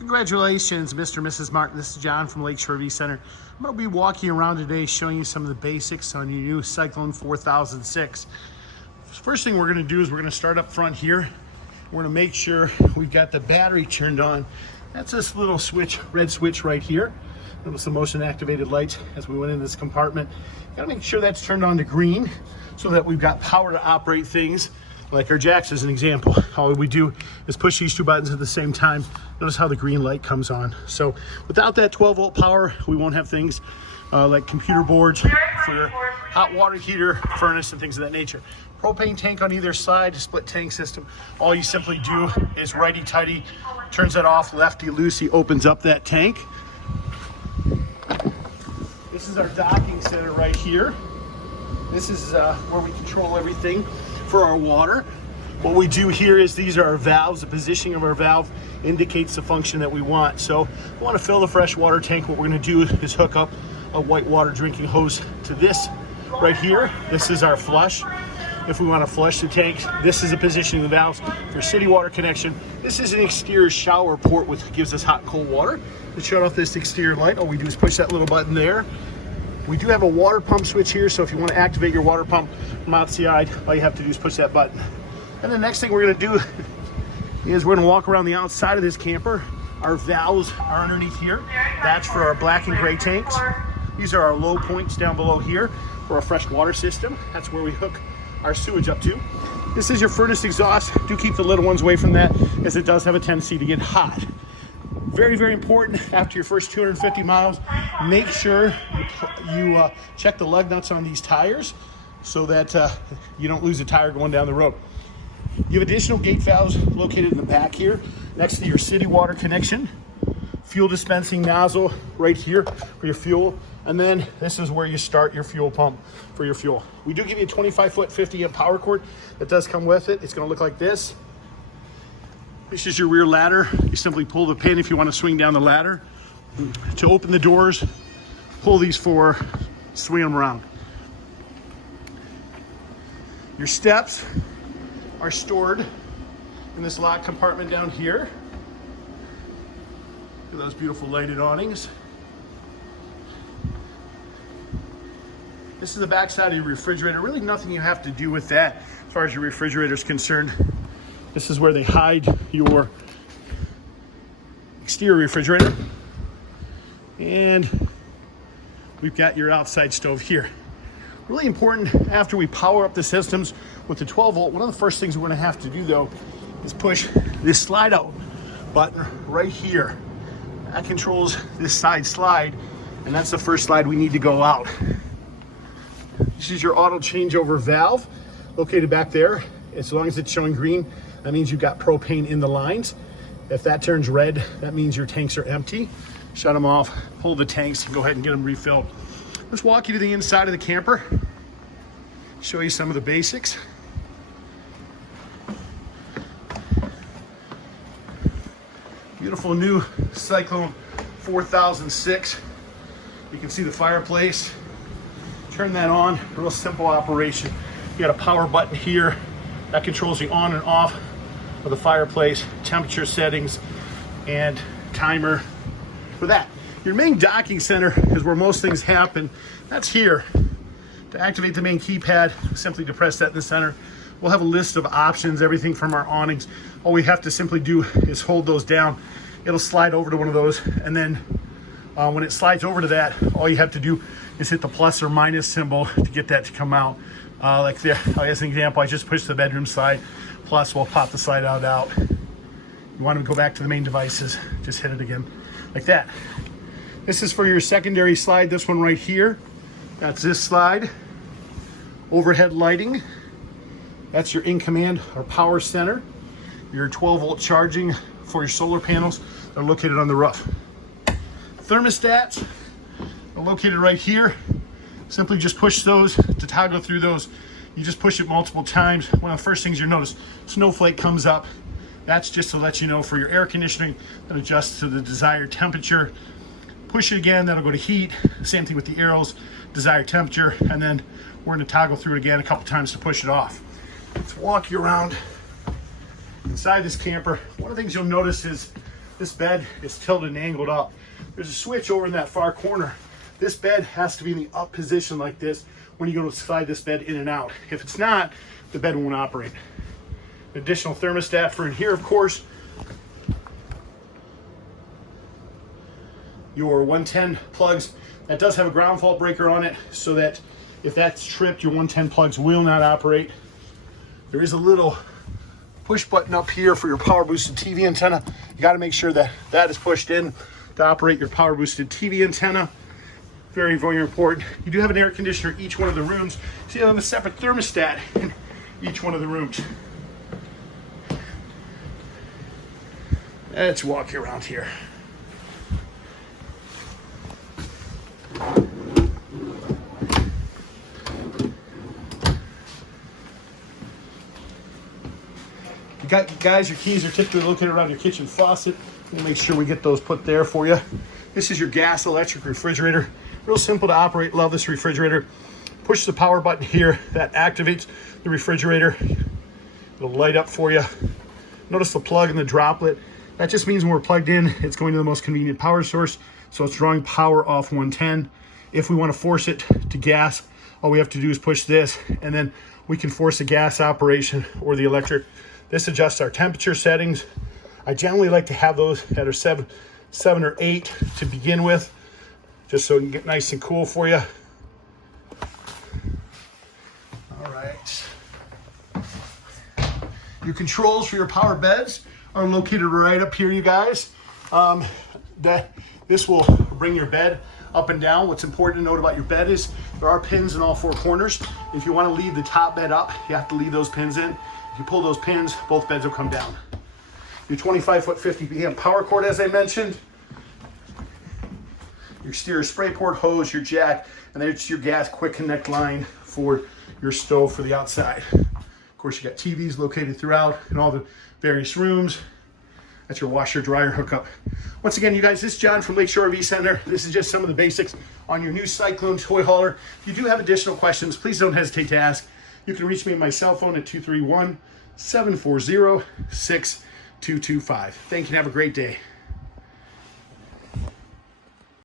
Congratulations, Mr. and Mrs. Martin. This is John from Lakeshore RV Center. I'm going to be walking around today showing you some of the basics on your new Cyclone 4006. First thing we're going to do is we're going to start up front here. We're going to make sure we've got the battery turned on. That's this little switch, red switch right here. That was the motion activated lights as we went into this compartment. Got to make sure that's turned on to green so that we've got power to operate things. Like our jacks as an example, all we do is push these two buttons at the same time. Notice how the green light comes on. So without that 12 volt power, we won't have things like computer boards for your hot water heater, furnace, and things of that nature. Propane tank on either side, split tank system. All you simply do is righty-tighty, turns that off, lefty-loosey, opens up that tank. This is our docking center right here. This is where we control everything for our water. What we do here is these are our valves. The positioning of our valve indicates the function that we want. So we want to fill the fresh water tank. What we're going to do is hook up a white water drinking hose to this right here. This is our flush. If we want to flush the tank, this is the positioning of the valves for city water connection. This is an exterior shower port which gives us hot and cold water. To shut off this exterior light, all we do is push that little button there. We do have a water pump switch here, so if you want to activate your water pump from outside, all you have to do is push that button. And the next thing we're going to do is we're going to walk around the outside of this camper. Our valves are underneath here. That's for our black and gray tanks. These are our low points down below here for our fresh water system. That's where we hook our sewage up to. This is your furnace exhaust. Do keep the little ones away from that, as it does have a tendency to get hot. Very, very important, after your first 250 miles, make sure you check the lug nuts on these tires so that you don't lose a tire going down the road. You have additional gate valves located in the back here next to your city water connection. Fuel dispensing nozzle right here for your fuel. And then this is where you start your fuel pump for your fuel. We do give you a 25-foot 50-amp power cord that does come with it. It's going to look like this. This is your rear ladder. You simply pull the pin if you want to swing down the ladder. To open the doors, pull these four, swing them around. Your steps are stored in this locked compartment down here. Look at those beautiful lighted awnings. This is the back side of your refrigerator. Really nothing you have to do with that as far as your refrigerator is concerned. This is where they hide your exterior refrigerator. And we've got your outside stove here. Really important, after we power up the systems with the 12 volt, one of the first things we're going to have to do though is push this slide out button right here. That controls this side slide, and that's the first slide we need to go out. This is your auto changeover valve located back there. As long as it's showing green, that means you've got propane in the lines. If that turns red, that means your tanks are empty. Shut them off, pull the tanks, and go ahead and get them refilled. Let's walk you to the inside of the camper, show you some of the basics. Beautiful new Cyclone 4006. You can see the fireplace. Turn that on, real simple operation. You got a power button here that controls the on and off of the fireplace, temperature settings, and timer for that. Your main docking center is where most things happen. That's here. To activate the main keypad, simply depress that in the center. We'll have a list of options, everything from our awnings. All we have to simply do is hold those down. It'll slide over to one of those, and then when it slides over to that, all you have to do is hit the plus or minus symbol to get that to come out. Like as an example, I just pushed the bedroom slide, plus we'll pop the slide out. You want to go back to the main devices, just hit it again, like that. This is for your secondary slide, this one right here. That's this slide. Overhead lighting. That's your in command or power center. Your 12 volt charging for your solar panels are located on the roof. Thermostats are located right here. Simply just push those to toggle through those. You just push it multiple times. One of the first things you'll notice, snowflake comes up. That's just to let you know for your air conditioning, that adjusts to the desired temperature. Push it again, that'll go to heat. Same thing with the arrows, desired temperature, and then we're going to toggle through it again a couple times to push it off. Let's walk you around inside this camper. One of the things you'll notice is this bed is tilted and angled up. There's a switch over in that far corner. This bed has to be in the up position like this when you go to slide this bed in and out. If it's not, the bed won't operate. Additional thermostat for in here, of course. Your 110 plugs, that does have a ground fault breaker on it, so that if that's tripped, your 110 plugs will not operate. There is a little push button up here for your power boosted TV antenna. You got to make sure that that is pushed in to operate your power boosted TV antenna. Very, very important. You do have an air conditioner in each one of the rooms, so you have a separate thermostat in each one of the rooms. Let's walk you around here. Guys, your keys are typically located around your kitchen faucet. We'll make sure we get those put there for you. This is your gas electric refrigerator. Real simple to operate. Love this refrigerator. Push the power button here. That activates the refrigerator. It'll light up for you. Notice the plug and the droplet. That just means when we're plugged in, it's going to the most convenient power source. So it's drawing power off 110. If we want to force it to gas, all we have to do is push this, and then we can force the gas operation or the electric. This adjusts our temperature settings. I generally like to have those that are seven or 8 to begin with, just so it can get nice and cool for you. All right. Your controls for your power beds are located right up here, you guys. This will bring your bed up and down. What's important to note about your bed is there are pins in all 4 corners. If you want to leave the top bed up, you have to leave those pins in. If you pull those pins, both beds will come down. Your 25-foot 50 amp power cord, as I mentioned. Your exterior spray port hose, your jack, and there's your gas quick connect line for your stove for the outside. Of course, you got TVs located throughout in all the various rooms. That's your washer dryer hookup. Once again, you guys, this is John from Lakeshore RV Center. This is just some of the basics on your new Cyclone toy hauler. If you do have additional questions, please don't hesitate to ask. You can reach me on my cell phone at 231-740-6225. Thank you and have a great day.